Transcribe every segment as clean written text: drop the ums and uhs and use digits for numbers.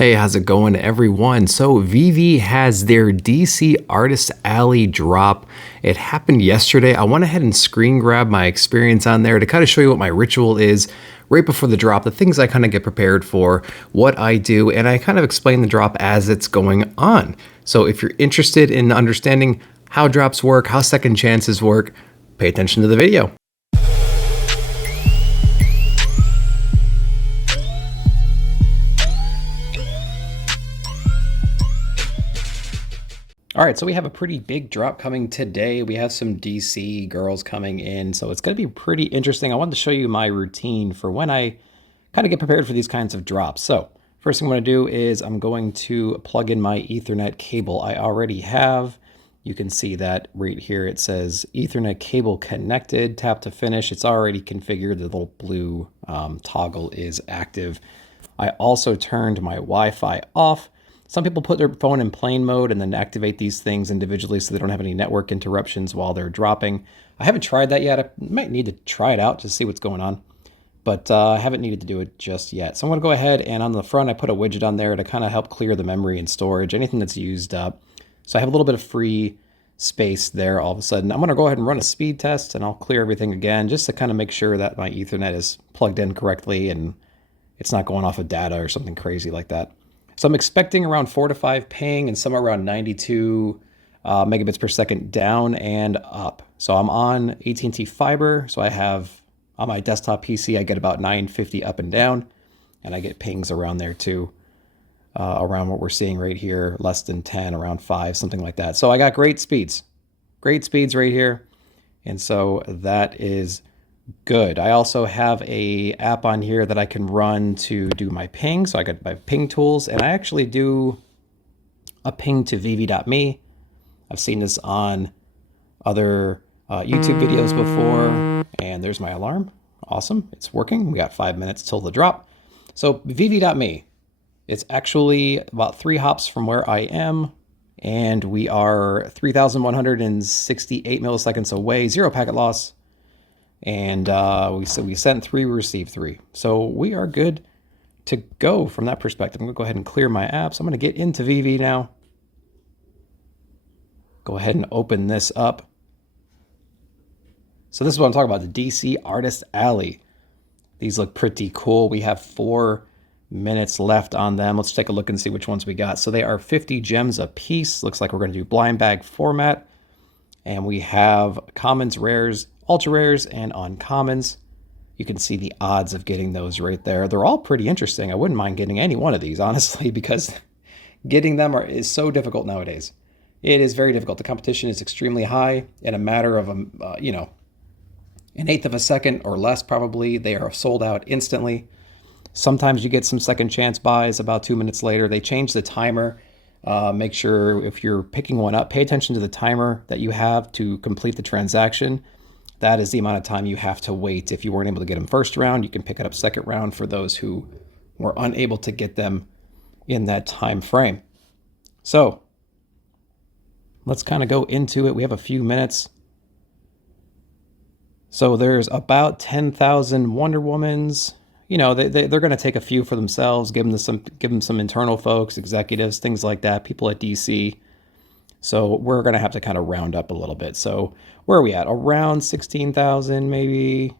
Hey, how's it going, everyone? So Veve has their DC Artist Alley drop. It happened yesterday. I went ahead and screen grabbed my experience on there to kind of show you what my ritual is right before the drop, the things I kind of get prepared for, what I do, and I kind of explain the drop as it's going on. So if you're interested in understanding how drops work, how second chances work, pay attention to the video. All right, so we have a pretty big drop coming today. We have some DC girls coming in, so it's going to be pretty interesting. I wanted to show you my routine for when I kind of get prepared for these kinds of drops. So first thing I'm going to do is I'm going to plug in my Ethernet cable. I already have, you can see that right here. It says Ethernet cable connected, tap to finish. It's already configured. The little blue toggle is active. I also turned my Wi-Fi off. Some people put their phone in plane mode and then activate these things individually so they don't have any network interruptions while they're dropping. I haven't tried that yet. I might need to try it out to see what's going on, but I haven't needed to do it just yet. So I'm going to go ahead and on the front, I put a widget on there to kind of help clear the memory and storage, anything that's used up. So I have a little bit of free space there all of a sudden. I'm going to go ahead and run a speed test and I'll clear everything again just to kind of make sure that my Ethernet is plugged in correctly and it's not going off of data or something crazy like that. So I'm expecting around 4 to 5 ping and somewhere around 92 megabits per second down and up. So I'm on AT&T fiber. So I have on my desktop PC, I get about 950 up and down, and I get pings around there too, around what we're seeing right here, less than 10, around 5, something like that. So I got great speeds right here. And so that is good. I also have a app on here that I can run to do my ping. So I got my ping tools, and I actually do a ping to veve.me. I've seen this on other YouTube videos before, and there's my alarm. Awesome. It's working. We got 5 minutes till the drop. So veve.me, it's actually about 3 hops from where I am, and we are 3,168 milliseconds away, 0 packet loss. And we sent 3, we received 3. So we are good to go from that perspective. I'm going to go ahead and clear my apps. I'm going to get into Veve now. Go ahead and open this up. So this is what I'm talking about, the DC Artist Alley. These look pretty cool. We have 4 minutes left on them. Let's take a look and see which ones we got. So they are 50 gems a piece. Looks like we're going to do blind bag format. And we have commons, rares, ultra rares, and uncommons. You can see the odds of getting those right there. They're all pretty interesting. I wouldn't mind getting any one of these, honestly, because getting them is so difficult nowadays. It is very difficult. The competition is extremely high. In a matter of, an eighth of a second or less, probably, they are sold out instantly. Sometimes you get some second chance buys about 2 minutes later. They change the timer. Make sure if you're picking one up, pay attention to the timer that you have to complete the transaction. That is the amount of time you have to wait. If you weren't able to get them first round, you can pick it up second round for those who were unable to get them in that time frame. So let's kind of go into it. We have a few minutes. So there's about 10,000 Wonder Womans. You know, they're going to take a few for themselves, give them some internal folks, executives, things like that, people at DC. So we're going to have to kind of round up a little bit. So where are we at? Around 16,000 maybe.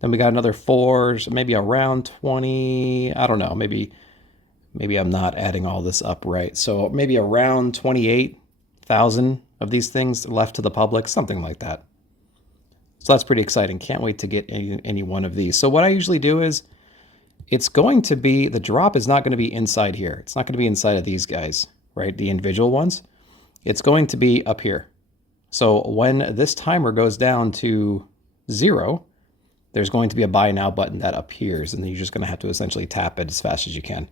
Then we got another 4, so maybe around 20. I don't know. Maybe I'm not adding all this up right. So maybe around 28,000 of these things left to the public, something like that. So that's pretty exciting. Can't wait to get any one of these. So what I usually do is it's going to be, the drop is not going to be inside here. It's not going to be inside of these guys, right? The individual ones. It's going to be up here. So when this timer goes down to 0, there's going to be a buy now button that appears, and then you're just going to have to essentially tap it as fast as you can.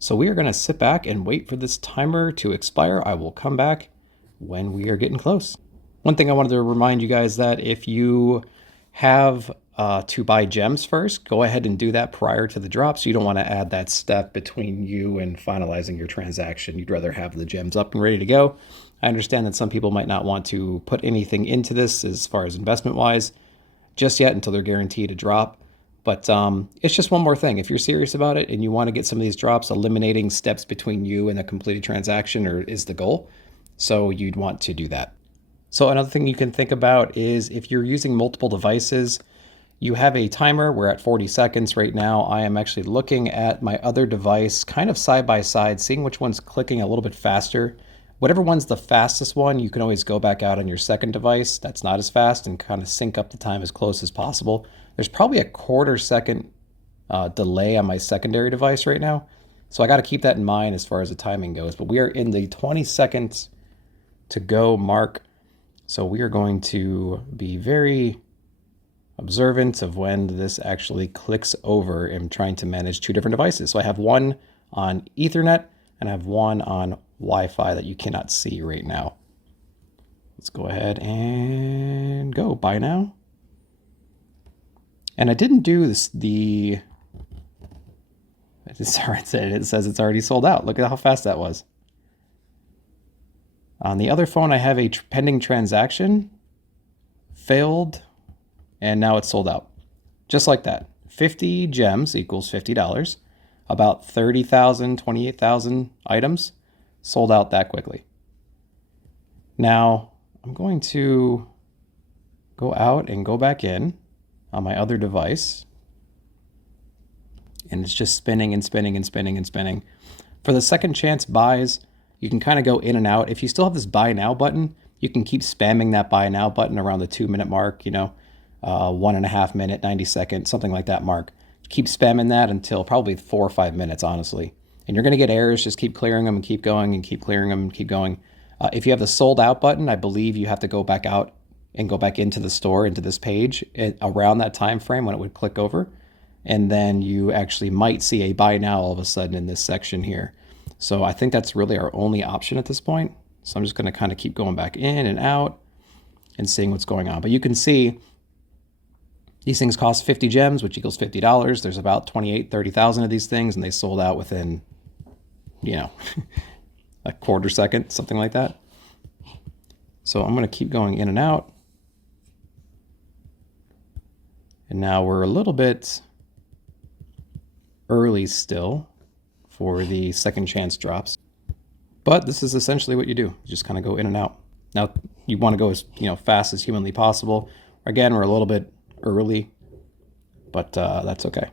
So we are going to sit back and wait for this timer to expire. I will come back when we are getting close. One thing I wanted to remind you guys that if you have to buy gems first, go ahead and do that prior to the drop. So you don't want to add that step between you and finalizing your transaction. You'd rather have the gems up and ready to go. I understand that some people might not want to put anything into this as far as investment wise just yet until they're guaranteed a drop. But it's just one more thing. If you're serious about it and you want to get some of these drops, eliminating steps between you and a completed transaction is the goal. So you'd want to do that. So another thing you can think about is if you're using multiple devices, you have a timer. We're at 40 seconds right now. I am actually looking at my other device kind of side by side, seeing which one's clicking a little bit faster. Whatever one's the fastest one, you can always go back out on your second device that's not as fast and kind of sync up the time as close as possible. There's probably a quarter second delay on my secondary device right now. So I got to keep that in mind as far as the timing goes. But we are in the 20 seconds to go mark. So we are going to be very observant of when this actually clicks over and trying to manage two different devices. So I have one on Ethernet and I have one on Wi-Fi that you cannot see right now. Let's go ahead and go. Buy now. And I didn't do this, it says it's already sold out. Look at how fast that was. On the other phone, I have a pending transaction, failed, and now it's sold out. Just like that. 50 gems equals $50. About 30,000, 28,000 items sold out that quickly. Now, I'm going to go out and go back in on my other device. And it's just spinning and spinning and spinning and spinning. For the second chance buys, you can kind of go in and out. If you still have this buy now button, you can keep spamming that buy now button around the 2-minute mark, 1.5 minute, 90 second, something like that mark. Keep spamming that until probably 4 or 5 minutes, honestly. And you're going to get errors. Just keep clearing them and keep going and keep clearing them and keep going. If you have the sold out button, I believe you have to go back out and go back into the store, into this page around that time frame when it would click over. And then you actually might see a buy now all of a sudden in this section here. So I think that's really our only option at this point. So I'm just going to kind of keep going back in and out and seeing what's going on. But you can see these things cost 50 gems, which equals $50. There's about 30,000 of these things, and they sold out within, a quarter second, something like that. So I'm going to keep going in and out. And now we're a little bit early still for the second chance drops. But this is essentially what you do. You just kind of go in and out. Now, you want to go as fast as humanly possible. Again, we're a little bit early, but that's okay.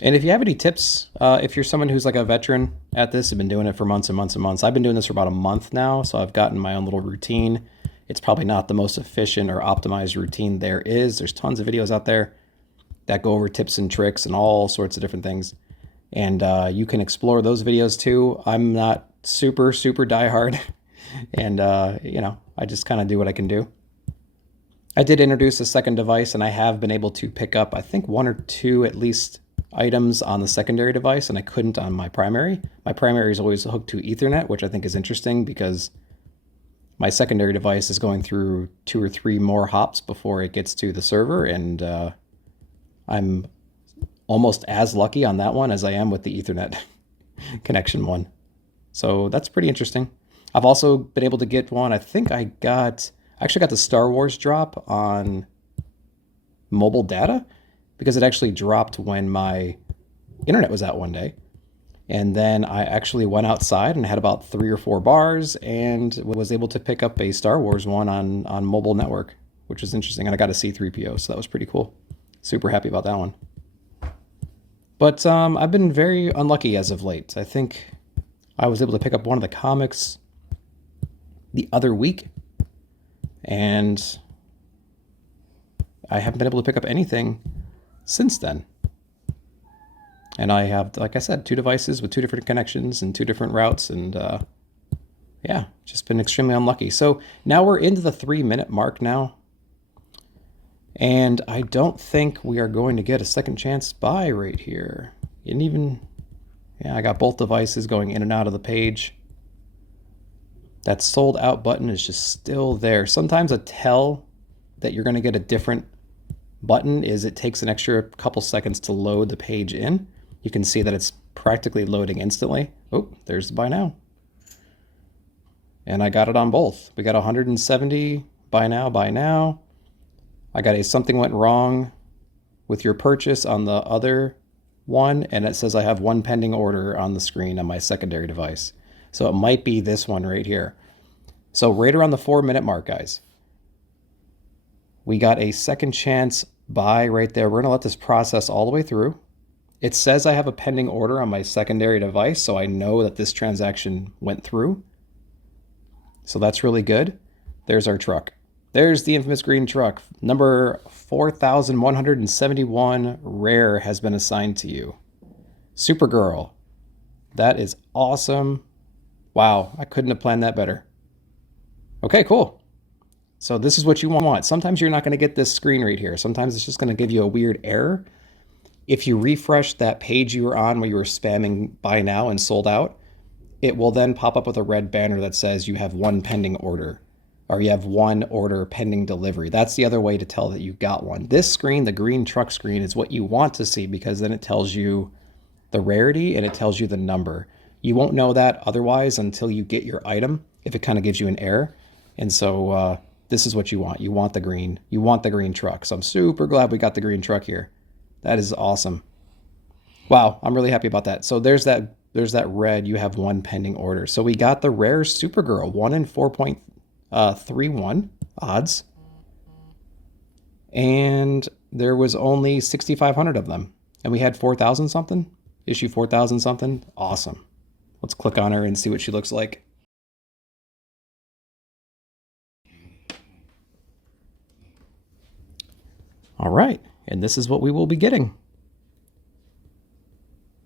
And if you have any tips, if you're someone who's like a veteran at this, have been doing it for months and months and months. I've been doing this for about a month now, so I've gotten my own little routine. It's probably not the most efficient or optimized routine there is. There's tons of videos out there that go over tips and tricks and all sorts of different things. And you can explore those videos too. I'm not super diehard. And, I just kind of do what I can do. I did introduce a second device, and I have been able to pick up, I think, 1 or 2 at least items on the secondary device, and I couldn't on my primary. My primary is always hooked to Ethernet, which I think is interesting because my secondary device is going through 2 or 3 more hops before it gets to the server, and I'm almost as lucky on that one as I am with the Ethernet connection one. So that's pretty interesting. I've also been able to get one. I think I actually got the Star Wars drop on mobile data because it actually dropped when my internet was out one day. And then I actually went outside and had about 3 or 4 bars and was able to pick up a Star Wars one on mobile network, which was interesting. And I got a C3PO, so that was pretty cool. Super happy about that one. But I've been very unlucky as of late. I think I was able to pick up one of the comics the other week, and I haven't been able to pick up anything since then. And I have, like I said, 2 devices with 2 different connections and 2 different routes, and yeah, just been extremely unlucky. So now we're into the 3-minute mark now, and I don't think we are going to get a second chance buy right here. I got both devices going in and out of the page. That sold out button is just still there. Sometimes a tell that you're going to get a different button is it takes an extra couple seconds to load the page in. You can see that it's practically loading instantly. Oh, there's the buy now. And I got it on both. We got 170 Buy now, buy now. I got a something went wrong with your purchase on the other one, and it says I have one pending order on the screen on my secondary device. So it might be this one right here. So right around the 4-minute mark, guys, we got a second chance buy right there. We're gonna let this process all the way through. It says I have a pending order on my secondary device, so I know that this transaction went through. So that's really good. There's our truck. There's the infamous green truck. Number 4171 rare has been assigned to you. Supergirl. That is awesome. Wow, I couldn't have planned that better. Okay, cool. So this is what you want. Sometimes you're not going to get this screen right here. Sometimes it's just going to give you a weird error. If you refresh that page you were on where you were spamming buy now and sold out, it will then pop up with a red banner that says you have one pending order, or you have one order pending delivery. That's the other way to tell that you got one. This screen, the green truck screen, is what you want to see because then it tells you the rarity and it tells you the number. You won't know that otherwise until you get your item, if it kind of gives you an error. And so this is what you want. You want the green. You want the green truck. So I'm super glad we got the green truck here. That is awesome. Wow, I'm really happy about that. So there's that red, you have one pending order. So we got the rare Supergirl, 1 in 4.31 odds. And there was only 6,500 of them. And we had 4,000 something, issue 4,000 something. Awesome. Let's click on her and see what she looks like. All right, and this is what we will be getting.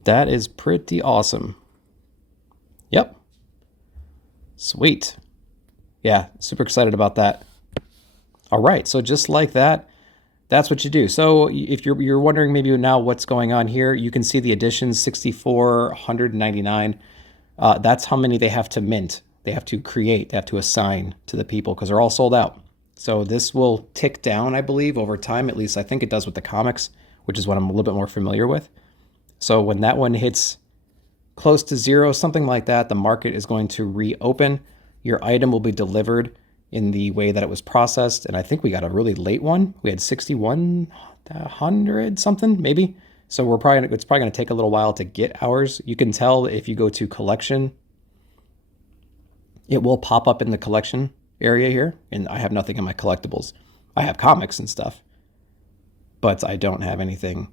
That is pretty awesome. Yep. Sweet. Yeah, super excited about that. All right, so just like that, that's what you do. So if you're wondering maybe now what's going on here, you can see the additions, 6,499. That's how many they have to mint. They have to create, they have to assign to the people because they're all sold out. So this will tick down, I believe, over time. At least I think it does with the comics, which is what I'm a little bit more familiar with. So when that one hits close to 0, something like that, the market is going to reopen. Your item will be delivered in the way that it was processed. And I think we got a really late one. We had 6,100 something, maybe. So it's probably going to take a little while to get ours. You can tell if you go to collection, it will pop up in the collection area here, and I have nothing in my collectibles. I have comics and stuff, but I don't have anything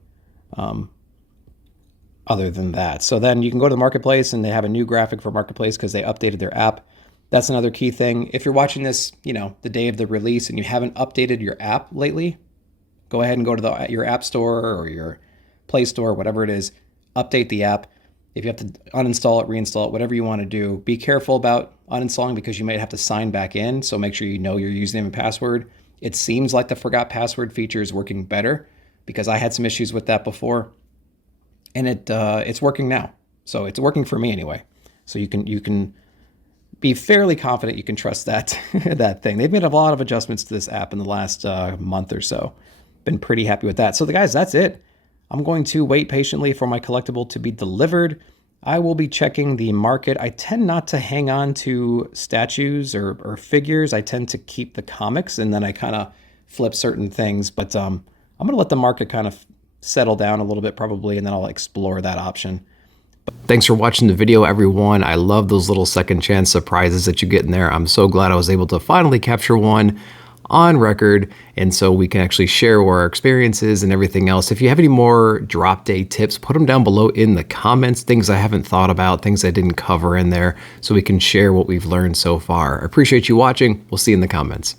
other than that. So then you can go to the marketplace, and they have a new graphic for marketplace because they updated their app. That's another key thing. If you're watching this, the day of the release and you haven't updated your app lately, go ahead and go to your app store or your Play Store, whatever it is, update the app. If you have to uninstall it, reinstall it, whatever you want to do, be careful about uninstalling because you might have to sign back in. So make sure you know your username and password. It seems like the forgot password feature is working better because I had some issues with that before, and it's working now. So it's working for me anyway. So you can be fairly confident you can trust that that thing. They've made a lot of adjustments to this app in the last month or so. Been pretty happy with that. So guys, that's it. I'm going to wait patiently for my collectible to be delivered. I will be checking the market. I tend not to hang on to statues or figures. I tend to keep the comics, and then I kind of flip certain things. But I'm going to let the market kind of settle down a little bit probably, and then I'll explore that option. Thanks for watching the video, everyone. I love those little second chance surprises that you get in there. I'm so glad I was able to finally capture one on record, and so we can actually share our experiences and everything else. If you have any more drop day tips, put them down below in the comments, things I haven't thought about, things I didn't cover in there, so we can share what we've learned so far. I appreciate you watching. We'll see you in the comments.